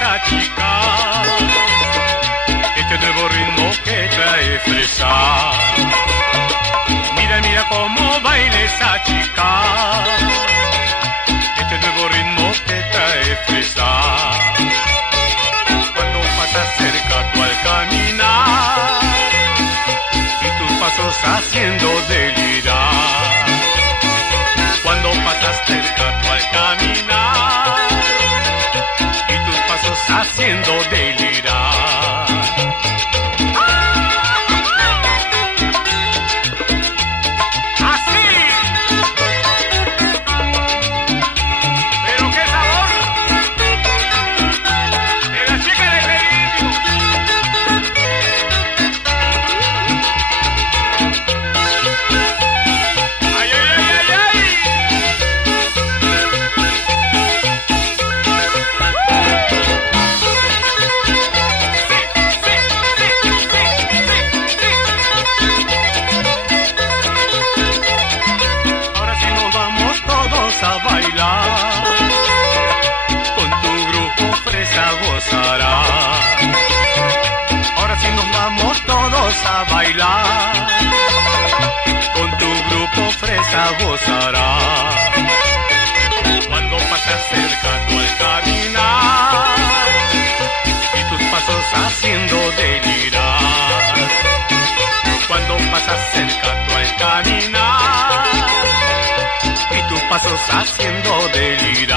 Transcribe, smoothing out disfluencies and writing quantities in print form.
esa chica, este nuevo ritmo que trae fresa. Mira, mira cómo baila esa chica, este nuevo ritmo que trae fresa. Cuando pasas cerca tú al caminar y tus pasos haciendo delirar. Cuando pasas cerca tú al caminar y tus pasos haciendo delirar. Así. Pero qué sabor de la chica de Felipe. Ay, ay, ay, ay, ay. Ahora sí nos vamos todos a bailar, con tu grupo fresa gozarás. Ahora sí nos vamos todos a bailar, con tu grupo fresa gozarás. Cuando pasas cerca tú al caminar y tus pasos haciendo delirar. Cuando pasas cerca tú al caminar y tus pasos haciendo delirar.